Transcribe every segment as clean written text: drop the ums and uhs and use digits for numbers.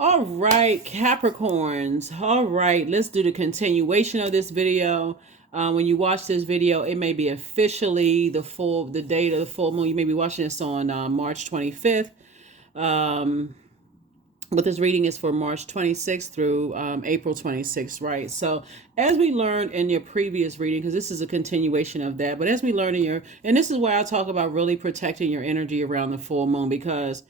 All right, Capricorns. All right, let's do the continuation of this video. When you watch this video, it may be officially the date of the full moon. You may be watching this on March 25th. But this reading is for March 26th through April 26th, right? So as we learned in your previous reading, because this is a continuation of that, but as we learned and this is why I talk about really protecting your energy around the full moon, because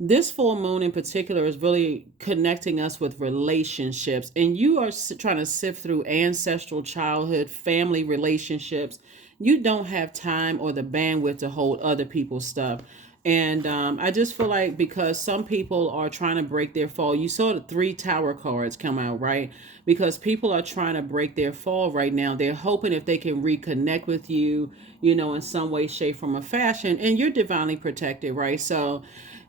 this full moon in particular is really connecting us with relationships, and you are trying to sift through ancestral, childhood, family relationships. You don't have time or the bandwidth to hold other people's stuff. And I just feel like because some people are trying to break their fall, you saw the 3 tower cards come out, right? Because people are trying to break their fall right now. They're hoping if they can reconnect with you, in some way, shape, form, or fashion, and you're divinely protected, right? So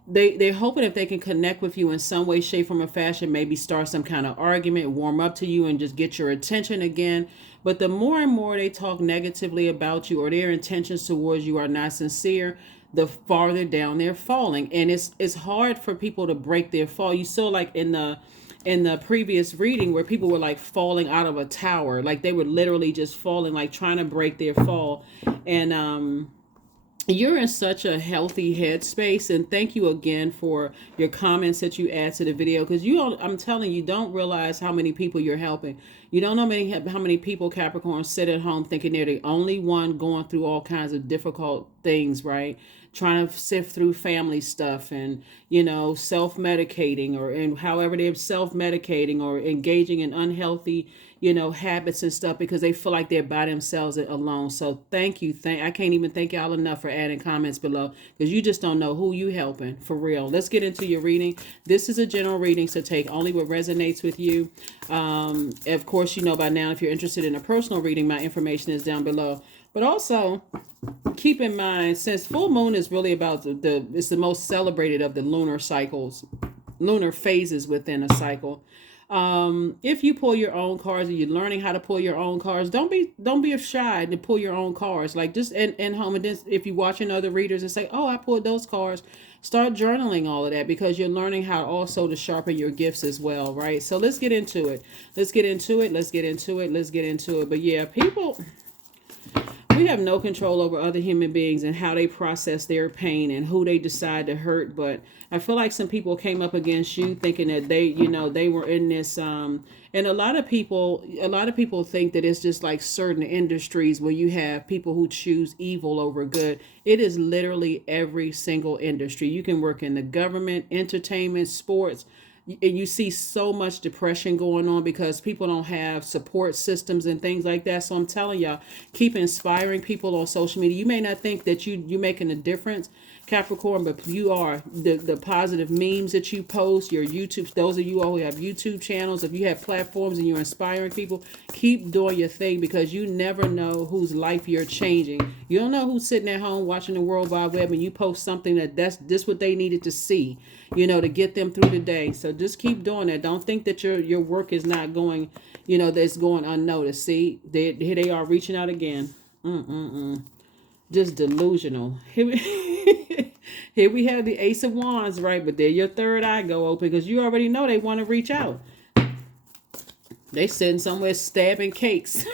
they're hoping if they can connect with you in some way, shape, form, or fashion, maybe start some kind of argument, warm up to you, and just get your attention again. But the more and more they talk negatively about you, or their intentions towards you are not sincere, the farther down they're falling. And it's hard for people to break their fall. You saw like in the previous reading where people were like falling out of a tower, like they were literally just falling, like trying to break their fall. And you're in such a healthy headspace, and thank you again for your comments that you add to the video, because I'm telling you, don't realize how many people you're helping. You don't know how many people, Capricorn, sit at home thinking they're the only one going through all kinds of difficult things, right? Trying to sift through family stuff and, self-medicating, and however they're self-medicating or engaging in unhealthy, habits and stuff, because they feel like they're by themselves alone. So thank you. I can't even thank y'all enough for adding comments below, because you just don't know who you helping, for real. Let's get into your reading. This is a general reading, so take only what resonates with you. Of course, by now, if you're interested in a personal reading, my information is down below. But also, keep in mind, since full moon is really about it's the most celebrated of the lunar cycles, lunar phases within a cycle. If you pull your own cards, or you're learning how to pull your own cards, don't be shy to pull your own cards. Like, just in home, and then if you're watching other readers and say, "Oh, I pulled those cards," start journaling all of that, because you're learning how also to sharpen your gifts as well, right? So let's get into it. Let's get into it. But yeah, people. We have no control over other human beings and how they process their pain and who they decide to hurt. But I feel like some people came up against you thinking that they were in this. And a lot of people think that it's just like certain industries where you have people who choose evil over good. It is literally every single industry. You can work in the government, entertainment, sports. And you see so much depression going on because people don't have support systems and things like that. So I'm telling y'all, keep inspiring people on social media. You may not think that you're making a difference, Capricorn, but you are. The positive memes that you post, your YouTube, those of you all who have YouTube channels, if you have platforms and you're inspiring people, keep doing your thing, because you never know whose life you're changing. You don't know who's sitting at home watching the World Wide Web, and you post something that's this what they needed to see, to get them through the day. So just keep doing that. Don't think that your work is not going, that's going unnoticed. See, here they are reaching out again. Just delusional. Here we have the Ace of Wands, right? But there your third eye go open, because you already know they want to reach out. They sitting somewhere stabbing cakes.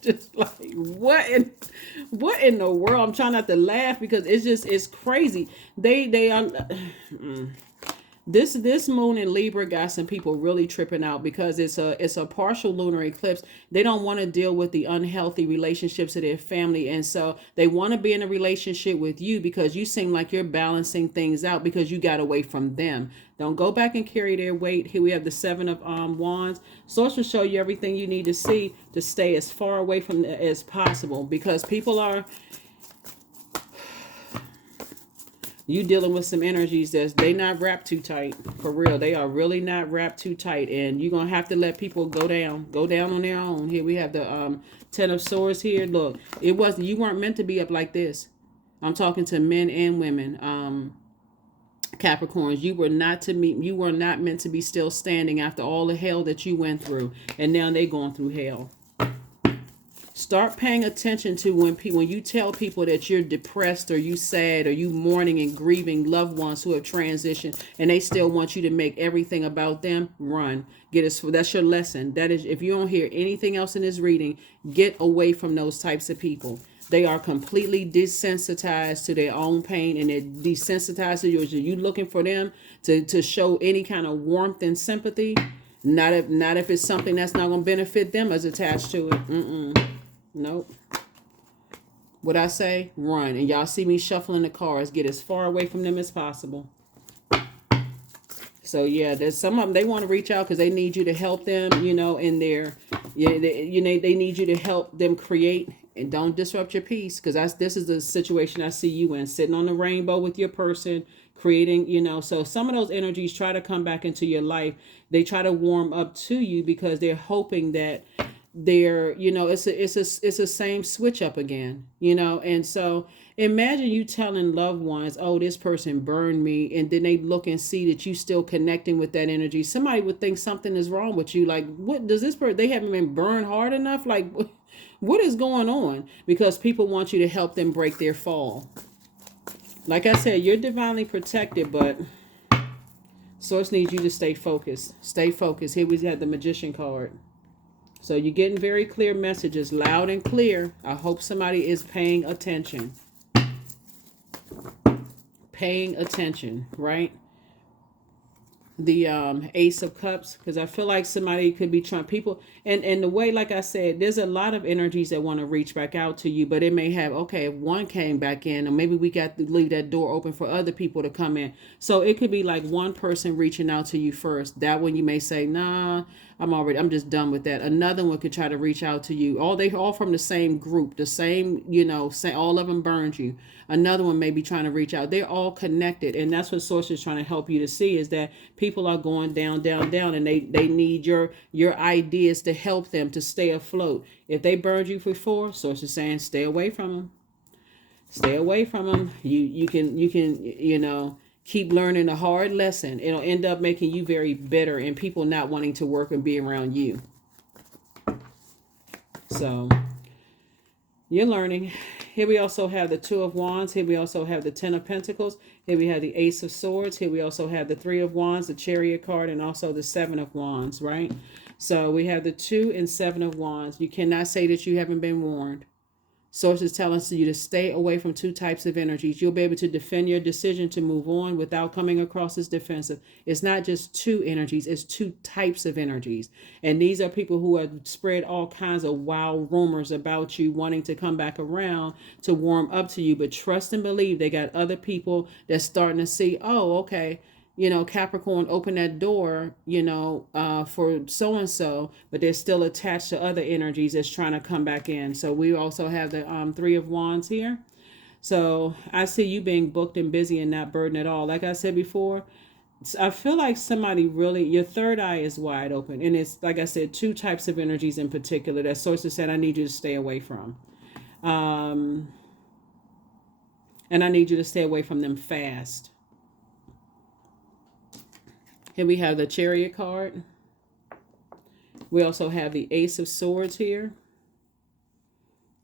Just like, what in the world? I'm trying not to laugh, because it's crazy. They are. This moon in Libra got some people really tripping out, because it's a partial lunar eclipse. They don't want to deal with the unhealthy relationships of their family, and so they want to be in a relationship with you, because you seem like you're balancing things out, because you got away from them. Don't go back and carry their weight. Here we have the Seven of Wands. Source will show you everything you need to see to stay as far away from as possible, because people are. You dealing with some energies they not wrapped too tight, for real. They are really not wrapped too tight, and you're gonna have to let people go down on their own. Here we have the Ten of Swords. Here, look, you weren't meant to be up like this. I'm talking to men and women. Capricorns, you were not meant to be still standing after all the hell that you went through, and now they going through hell. start paying attention to when you tell people that you're depressed or you sad or you mourning and grieving loved ones who have transitioned and they still want you to make everything about them. Run. That's your lesson. That is, if you don't hear anything else in this reading, get away from those types of people. They are completely desensitized to their own pain, and they're desensitized to yours. Are you looking for them to show any kind of warmth and sympathy? Not if it's something that's not going to benefit them as attached to it. Nope. What I say, run. And y'all see me shuffling the cards. Get as far away from them as possible. So yeah, there's some of them, they want to reach out because they need you to help them, you know, in their, they need you to help them create. And don't disrupt your peace, because this is the situation I see you in, sitting on the rainbow with your person, creating, you know. So some of those energies try to come back into your life. They try to warm up to you because they're hoping that they're, you know, it's a same switch up again, you know. And so imagine you telling loved ones, oh, this person burned me, and then they look and see that you still connecting with that energy. Somebody would think something is wrong with you. Like, what does this person, they haven't been burned hard enough? Like, what is going on? Because people want you to help them break their fall. Like I said, you're divinely protected, but Source needs you to stay focused. Stay focused. Here we have the Magician card. So you're getting very clear messages, loud and clear. I hope somebody is paying attention. Paying attention, right? The Ace of Cups, because I feel like somebody could be trying, people, and the way, like I said, there's a lot of energies that want to reach back out to you, but it may have, okay, if one came back in, or maybe we got to leave that door open for other people to come in. So it could be like one person reaching out to you first. That one you may say, nah, I'm just done with that. Another one could try to reach out to you. They all from the same group, the same, you know, say all of them burned you. Another one may be trying to reach out. They're all connected. And that's what Source is trying to help you to see, is that people are going down, down, down, and they need your ideas to help them to stay afloat. If they burned you before, Source is saying, stay away from them. Stay away from them. You can, you know, keep learning a hard lesson. It'll end up making you very bitter and people not wanting to work and be around you. So you're learning. Here we also have the Two of Wands. Here we also have the Ten of Pentacles. Here we have the Ace of Swords. Here we also have the Three of Wands, the Chariot card, and also the Seven of Wands, right? So we have the 2 and 7 of Wands. You cannot say that you haven't been warned. Source is telling you to stay away from two types of energies. You'll be able to defend your decision to move on without coming across as defensive. It's not just two energies, it's two types of energies. And these are people who have spread all kinds of wild rumors about you, wanting to come back around to warm up to you. But trust and believe they got other people that's starting to see, oh, okay, you know, Capricorn opened that door, you know, for so-and-so, but they're still attached to other energies that's trying to come back in. So we also have the 3 of Wands here. So I see you being booked and busy and not burdened at all. Like I said before, I feel like somebody really, your third eye is wide open. And it's, like I said, two types of energies in particular that Source said I need you to stay away from. And I need you to stay away from them fast. Here we have the Chariot card. We also have the Ace of Swords here.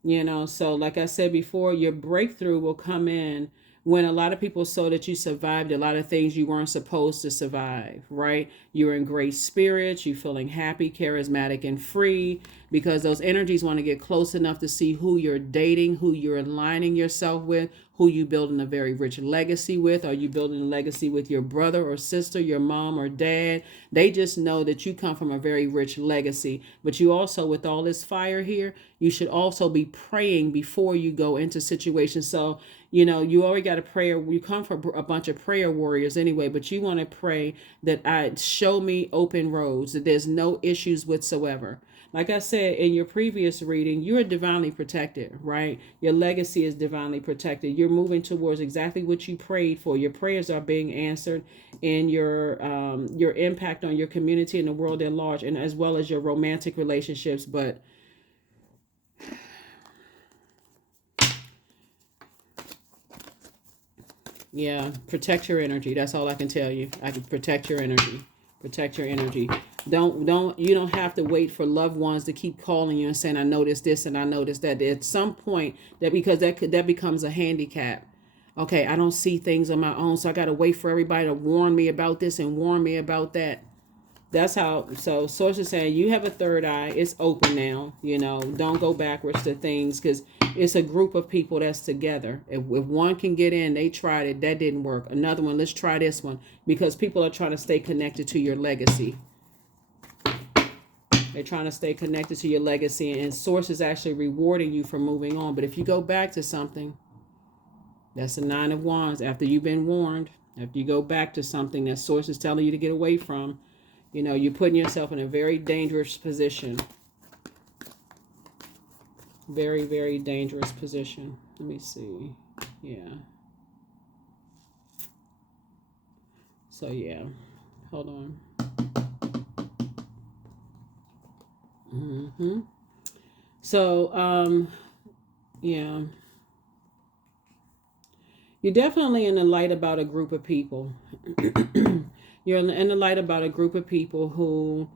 You know, so like I said before, your breakthrough will come in when a lot of people saw that you survived a lot of things you weren't supposed to survive, right? You're in great spirits, you're feeling happy, charismatic, and free, because those energies want to get close enough to see who you're dating, who you're aligning yourself with, who you building a very rich legacy with. Are you building a legacy with your brother or sister, your mom or dad? They just know that you come from a very rich legacy. But you also, with all this fire here, you should also be praying before you go into situations. So, you know, you already got a prayer. You come from a bunch of prayer warriors anyway, but you want to pray that I show me open roads, that there's no issues whatsoever. Like I said in your previous reading, you're divinely protected, right? Your legacy is divinely protected. You're moving towards exactly what you prayed for. Your prayers are being answered, and your impact on your community and the world at large, and as well as your romantic relationships. But yeah, protect your energy. That's all I can tell you. I can protect your energy. Protect your energy. You don't have to wait for loved ones to keep calling you and saying, I noticed this and I noticed that. At some point, because that becomes a handicap. Okay, I don't see things on my own, so I got to wait for everybody to warn me about this and warn me about that. That's how. So source is saying you have a third eye. It's open now. Don't go backwards to things, because it's a group of people that's together. If one can get in, they tried it, that didn't work. Another one, let's try this one, because people are trying to stay connected to your legacy. They're trying to stay connected to your legacy, and source is actually rewarding you for moving on. But if you go back to something, that's the 9 of Wands. After you've been warned, after you go back to something that source is telling you to get away from, you're putting yourself in a very dangerous position. Very, very dangerous position. Let me see. Yeah. So, yeah. Hold on. So, yeah. You're definitely in the light about a group of people. You're in the light about a group of people who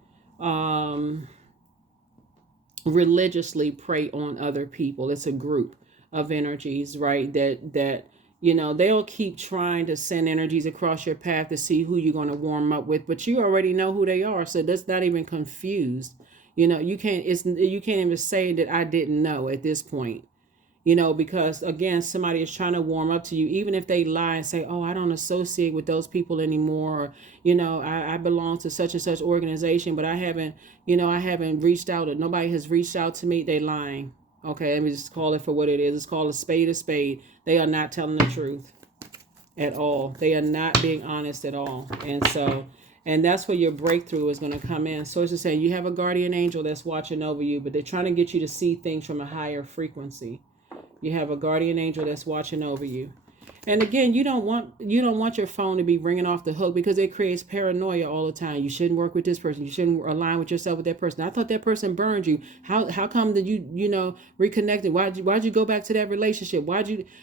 religiously prey on other people. It's a group of energies, right? That they'll keep trying to send energies across your path to see who you're going to warm up with, but you already know who they are, so that's not even confused. You can't even say that I didn't know at this point. Because again, somebody is trying to warm up to you, even if they lie and say, oh, I don't associate with those people anymore. Or, I belong to such and such organization, but I haven't reached out, or nobody has reached out to me. They lying. Okay, let me just call it for what it is. It's called a spade a spade. They are not telling the truth at all. They are not being honest at all. And that's where your breakthrough is going to come in. So it's just saying you have a guardian angel that's watching over you, but they're trying to get you to see things from a higher frequency. You have a guardian angel that's watching over you. And again, you don't want your phone to be ringing off the hook, because it creates paranoia all the time. You shouldn't work with this person. You shouldn't align with yourself with that person. I thought that person burned you. How come that you reconnected? Why'd you go back to that relationship?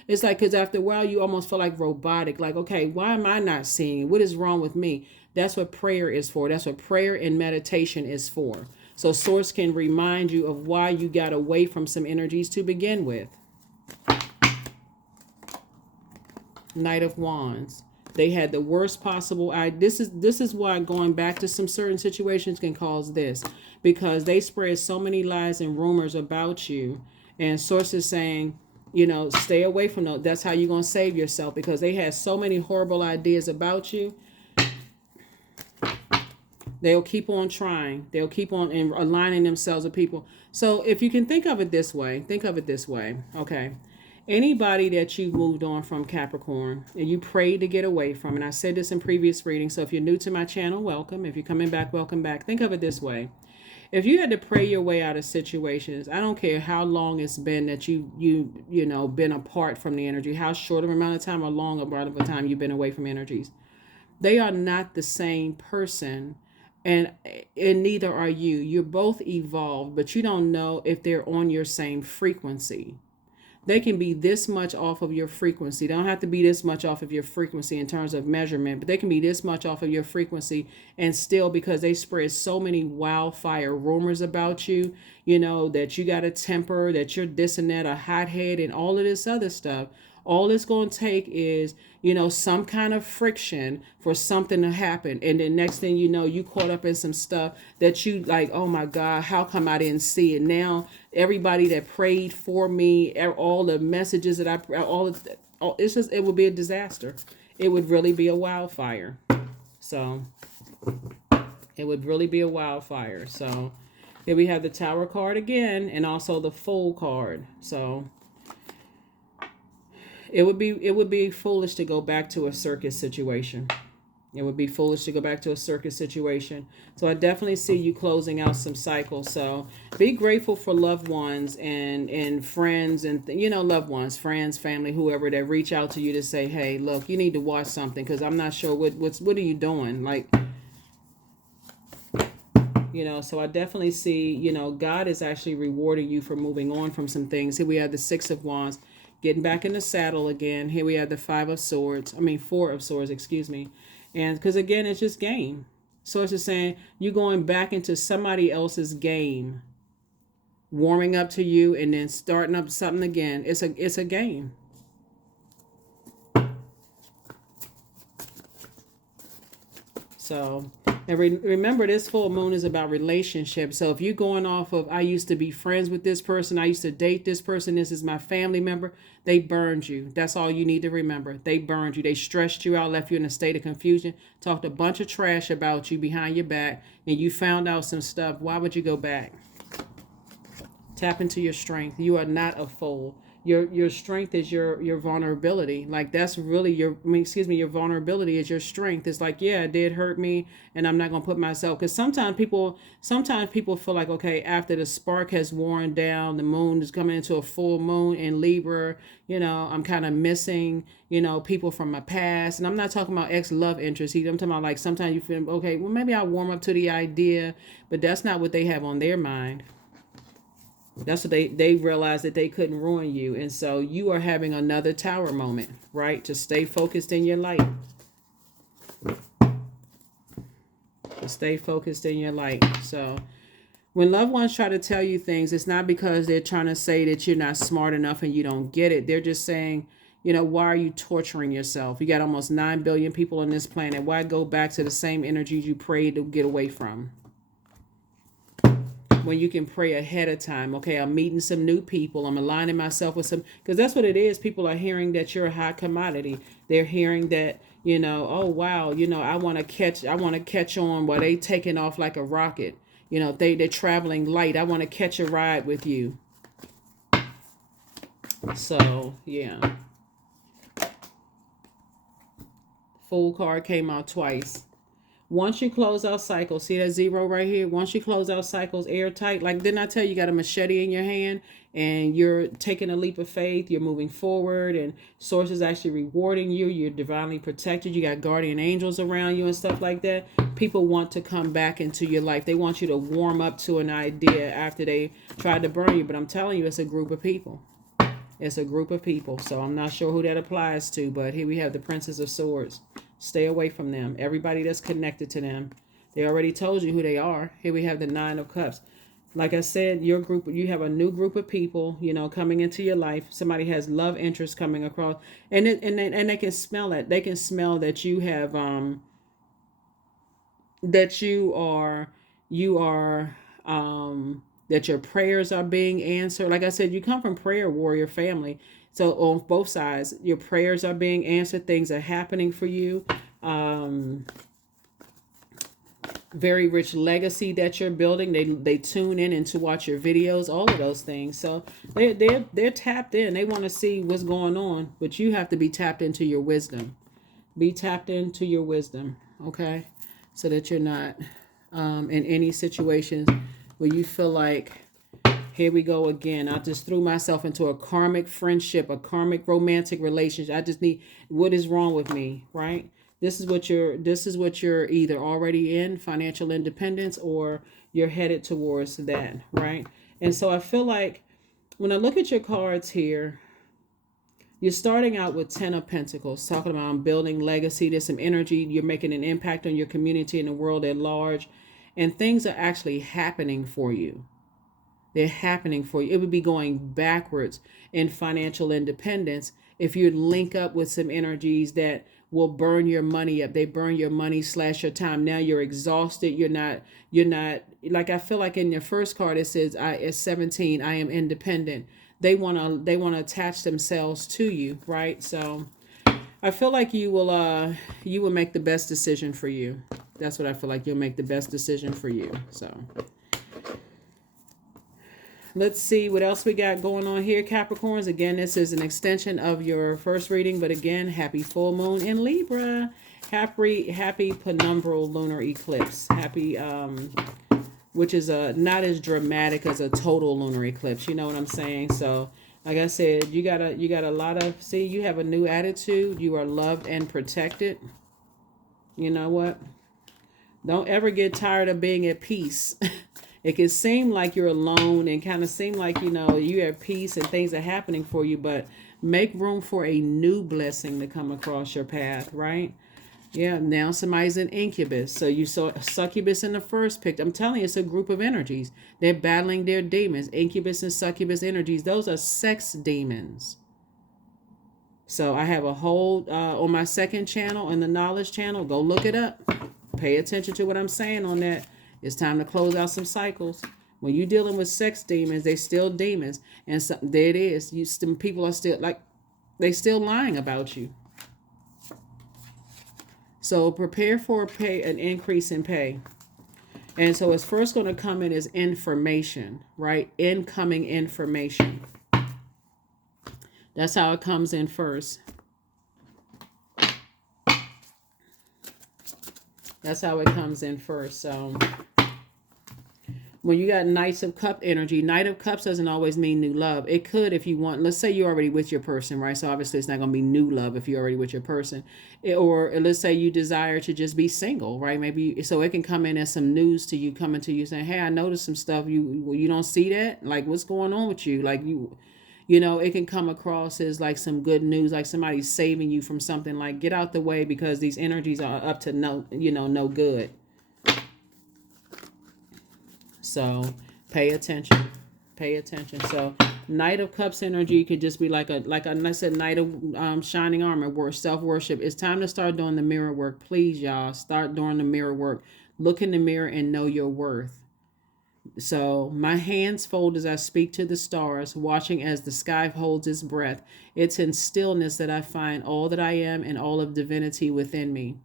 It's like, because after a while you almost feel like robotic. Like, okay, why am I not seeing it? What is wrong with me? That's what prayer is for. That's what prayer and meditation is for. So source can remind you of why you got away from some energies to begin with. Knight of Wands. They had the worst possible. This is why going back to some certain situations can cause this, because they spread so many lies and rumors about you, and sources saying, stay away from those. That's how you're going to save yourself, because they had so many horrible ideas about you. They'll keep on trying. They'll keep on aligning themselves with people. So if you can think of it this way, okay. Anybody that you've moved on from, Capricorn, and you prayed to get away from, and I said this in previous readings, so if you're new to my channel, welcome. If you're coming back, welcome back. Think of it this way. If you had to pray your way out of situations, I don't care how long it's been that you been apart from the energy, how short of an amount of time or long amount of a time you've been away from energies. They are not the same person, and neither are you. You're both evolved, but you don't know if they're on your same frequency. They can be this much off of your frequency. They don't have to be this much off of your frequency in terms of measurement, but they can be this much off of your frequency, and still, because they spread so many wildfire rumors about you, that you got a temper, that you're this and that, a hothead, and all of this other stuff. All it's going to take is, some kind of friction for something to happen. And then next thing you know, you caught up in some stuff that you like, oh my God, how come I didn't see it? Now, everybody that prayed for me, all the messages that it would be a disaster. It would really be a wildfire. So it would really be a wildfire. So here we have the Tower card again, and also the Fool card. So it would be foolish to go back to a circus situation. It would be foolish to go back to a circus situation. So I definitely see you closing out some cycles. So be grateful for loved ones and friends and, loved ones, friends, family, whoever that reach out to you to say, hey, look, you need to watch something, because I'm not sure what are you doing? Like, so I definitely see, God is actually rewarding you for moving on from some things. Here we have the 6 of Wands. Getting back in the saddle again. Here we have the 4 of Swords, excuse me. And because again, it's just game. Source is saying you're going back into somebody else's game, warming up to you and then starting up something again. It's a game. So, and remember, this full moon is about relationships. So if you're going off of, I used to be friends with this person, I used to date this person, this is my family member, they burned you. That's all you need to remember. They burned you. They stressed you out, left you in a state of confusion, talked a bunch of trash about you behind your back, and you found out some stuff. Why would you go back? Tap into your strength. You are not a fool. Your strength is your vulnerability. Like, that's really your, your vulnerability is your strength. It's like, yeah, it did hurt me, and I'm not gonna put myself, because sometimes people feel like, okay, after the spark has worn down, the moon is coming into a full moon in Libra, I'm kind of missing, people from my past. And I'm not talking about ex-love interest either. I'm talking about, like, sometimes you feel, okay, well, maybe I'll warm up to the idea, but that's not what they have on their mind. That's what they realized, that they couldn't ruin you. And so you are having another tower moment, right? To stay focused in your light. To stay focused in your light. So when loved ones try to tell you things, it's not because they're trying to say that you're not smart enough and you don't get it. They're just saying, why are you torturing yourself? You got almost 9 billion people on this planet. Why go back to the same energies you prayed to get away from? When you can pray ahead of time. Okay, I'm meeting some new people. I'm aligning myself with some, because that's what it is. People are hearing that you're a hot commodity. They're hearing that, oh wow, I want to catch on while they taking off like a rocket. They're traveling light. I want to catch a ride with you. So yeah. Fool card came out twice. Once you close out cycles, see that 0 right here? Once you close out cycles airtight, like, didn't I tell you, you got a machete in your hand and you're taking a leap of faith, you're moving forward, and source is actually rewarding you, you're divinely protected, you got guardian angels around you and stuff like that. People want to come back into your life. They want you to warm up to an idea after they tried to burn you. But I'm telling you, it's a group of people. It's a group of people. So I'm not sure who that applies to, but here we have the Princess of Swords. Stay away from them. Everybody that's connected to them, they already told you who they are. Here we have the 9 of Cups. Like I said, your group, you have a new group of people, coming into your life. Somebody has love interest coming across, and they can smell it. They can smell that you have that that your prayers are being answered. Like I said, you come from prayer warrior family. So on both sides, your prayers are being answered. Things are happening for you. Very rich legacy that you're building. They tune in and to watch your videos, all of those things. So they're tapped in. They want to see what's going on, but you have to be tapped into your wisdom. Be tapped into your wisdom, okay? So that you're not in any situations where you feel like, here we go again. I just threw myself into a karmic friendship, a karmic romantic relationship. I just need, what is wrong with me, right? This is what you're either already in, financial independence, or you're headed towards that, right? And so I feel like when I look at your cards here, you're starting out with 10 of Pentacles, talking about building legacy. There's some energy. You're making an impact on your community and the world at large, and things are actually happening for you. They're happening for you. It would be going backwards in financial independence if you'd link up with some energies that will burn your money up. They burn your money / your time. Now you're exhausted. You're not, like, I feel like in your first card, it says, at 17, I am independent. They want to attach themselves to you, right? So I feel like you will make the best decision for you. That's what I feel like. You'll make the best decision for you. So let's see what else we got going on here, Capricorns. Again, this is an extension of your first reading, but again, happy full moon in Libra. Happy penumbral lunar eclipse. Happy, which is not as dramatic as a total lunar eclipse. You know what I'm saying? So, like I said, you got a lot of, see, you have a new attitude. You are loved and protected. You know what? Don't ever get tired of being at peace. It can seem like you're alone and kind of seem like, you have peace and things are happening for you, but make room for a new blessing to come across your path, right? Yeah, now somebody's an incubus. So you saw succubus in the first pick. I'm telling you, it's a group of energies. They're battling their demons. Incubus and succubus energies, those are sex demons. So I have a whole, on my second channel, on the knowledge channel, go look it up. Pay attention to what I'm saying on that. It's time to close out some cycles. When you're dealing with sex demons, they still demons. And so, there it is. Some people are still, like, they still lying about you. So prepare for an increase in pay. And so it's first going to come in as information, right? Incoming information. That's how it comes in first. That's how it comes in first. So when you got Knights of Cup energy, Knight of Cups doesn't always mean new love. It could if you want. Let's say you're already with your person, right? So obviously it's not going to be new love if you're already with your person. Or let's say you desire to just be single, right? Maybe so it can come in as some news to you, coming to you saying, hey, I noticed some stuff. You don't see that? Like, what's going on with you? Like, you know, it can come across as like some good news, like somebody's saving you from something. Like, get out the way because these energies are up to no good. So pay attention. Pay attention. So Knight of Cups energy could just be like I said, Knight of Shining Armor, self-worship. It's time to start doing the mirror work. Please, y'all, start doing the mirror work. Look in the mirror and know your worth. So my hands fold as I speak to the stars, watching as the sky holds its breath. It's in stillness that I find all that I am and all of divinity within me.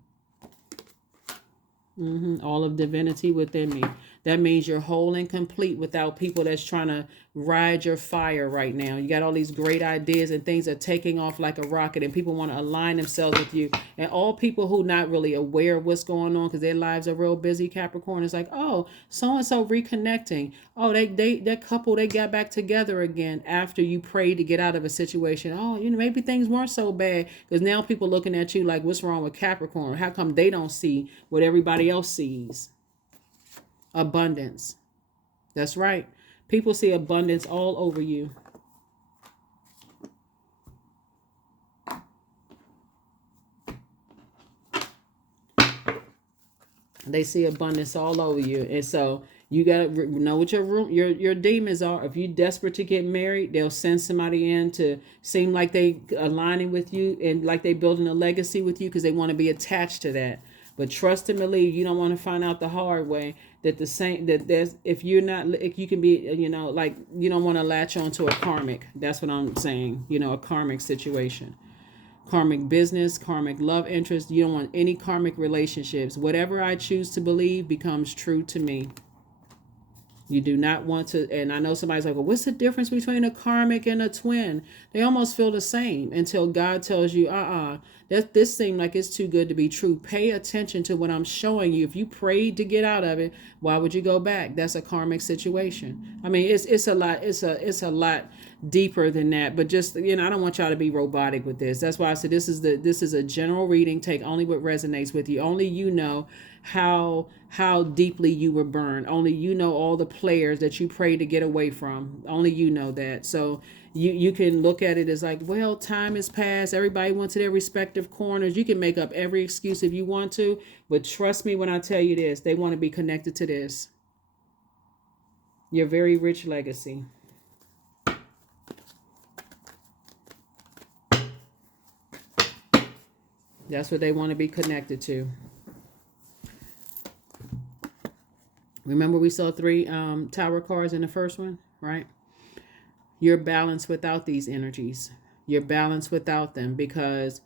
All of divinity within me. That means you're whole and complete without people that's trying to ride your fire right now. You got all these great ideas and things are taking off like a rocket and people want to align themselves with you. And all people who not really aware of what's going on because their lives are real busy, Capricorn, is like, oh, so-and-so reconnecting. Oh, that couple, they got back together again after you prayed to get out of a situation. Oh, maybe things weren't so bad because now people looking at you like, what's wrong with Capricorn? How come they don't see what everybody else sees? Abundance. That's right. People see abundance all over you. They see abundance all over you. And so you got to know what your demons are. If you're desperate to get married, they'll send somebody in to seem like they aligning with you and like they building a legacy with you because they want to be attached to that. But trust and believe, you don't want to find out the hard way that if you're not, if you can be, like you don't want to latch on to a karmic. That's what I'm saying. A karmic situation, karmic business, karmic love interest. You don't want any karmic relationships. Whatever I choose to believe becomes true to me. You do not want to, and I know somebody's like, well, what's the difference between a karmic and a twin? They almost feel the same until God tells you, this seems like it's too good to be true. Pay attention to what I'm showing you. If you prayed to get out of it, why would you go back? That's a karmic situation. I mean, it's a lot deeper than that, but just, I don't want y'all to be robotic with this. That's why I said this is a general reading. Take only what resonates with you. Only you know how deeply you were burned. Only you know all the players that you prayed to get away from. Only you know that. So you can look at it as like, well, time has passed. Everybody went to their respective corners. You can make up every excuse if you want to, but trust me when I tell you this, they want to be connected to this. Your very rich legacy. That's what they want to be connected to. Remember we saw 3 tower cards in the first one, right? You're balanced without these energies. You're balanced without them because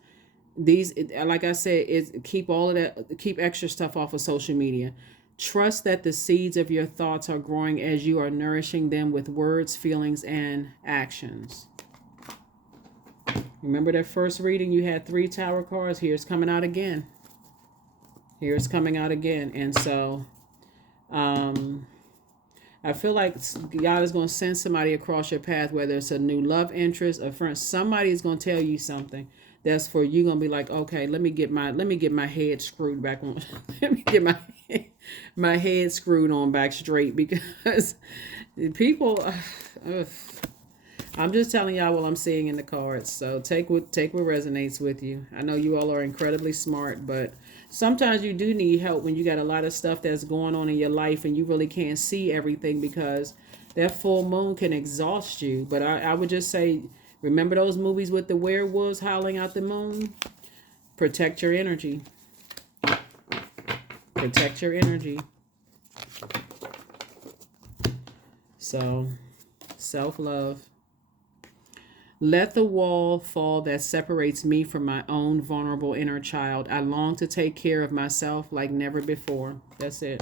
these, like I said, is keep all of that, keep extra stuff off of social media. Trust that the seeds of your thoughts are growing as you are nourishing them with words, feelings, and actions. Remember that first reading, you had 3 tower cards. Here's coming out again. Here's coming out again. And so I feel like God is going to send somebody across your path, whether it's a new love interest, a friend. Somebody is going to tell you something that's for you. Going to be like, okay, let me get my head screwed back on. Let me get my head screwed on back straight because people. I'm just telling y'all what I'm seeing in the cards. So take what resonates with you. I know you all are incredibly smart, but sometimes you do need help when you got a lot of stuff that's going on in your life and you really can't see everything, because that full moon can exhaust you. But I would just say, remember those movies with the werewolves howling out the moon? Protect your energy. Protect your energy. So, self-love. Let the wall fall that separates me from my own vulnerable inner child. I long to take care of myself like never before. That's it.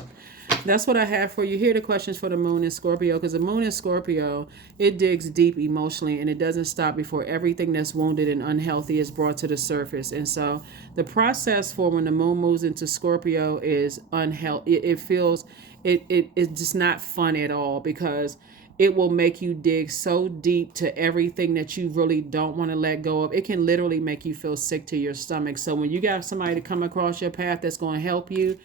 That's what I have for you. Here are the questions for the moon in Scorpio, because the moon in Scorpio, it digs deep emotionally, and it doesn't stop before everything that's wounded and unhealthy is brought to the surface. And so the process for when the moon moves into Scorpio is unhealthy. It feels, it's just not fun at all, because it will make you dig so deep to everything that you really don't want to let go of. It can literally make you feel sick to your stomach. So when you got somebody to come across your path that's going to help you,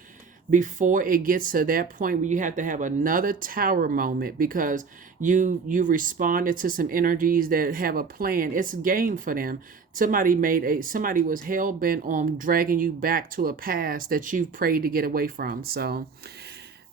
before it gets to that point where you have to have another tower moment because you responded to some energies that have a plan, it's game for them. Somebody was hell bent on dragging you back to a past that you've prayed to get away from. So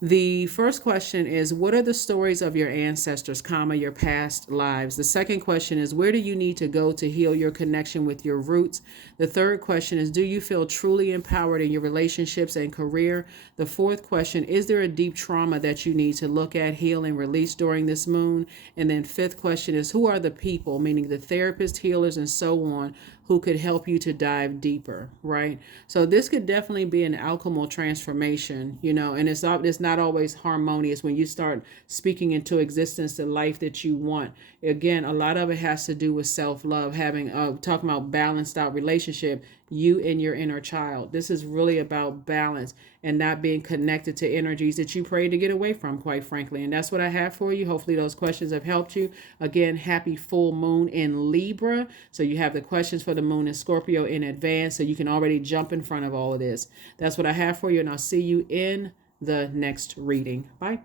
the first question is, what are the stories of your ancestors, your past lives? The second question is, where do you need to go to heal your connection with your roots? The third question is, do you feel truly empowered in your relationships and career? The fourth question, is there a deep trauma that you need to look at, heal, and release during this moon? And then fifth question is, who are the people, meaning the therapists, healers, and so on, who could help you to dive deeper, right? So this could definitely be an alchemical transformation, and it's not always harmonious when you start speaking into existence the life that you want. Again, a lot of it has to do with self-love, having talking about balanced out relationship, you and your inner child. This is really about balance and not being connected to energies that you pray to get away from, quite frankly. And that's what I have for you. Hopefully those questions have helped you. Again, happy full moon in Libra. So you have the questions for the moon in Scorpio in advance, so you can already jump in front of all of this. That's what I have for you, and I'll see you in the next reading. Bye.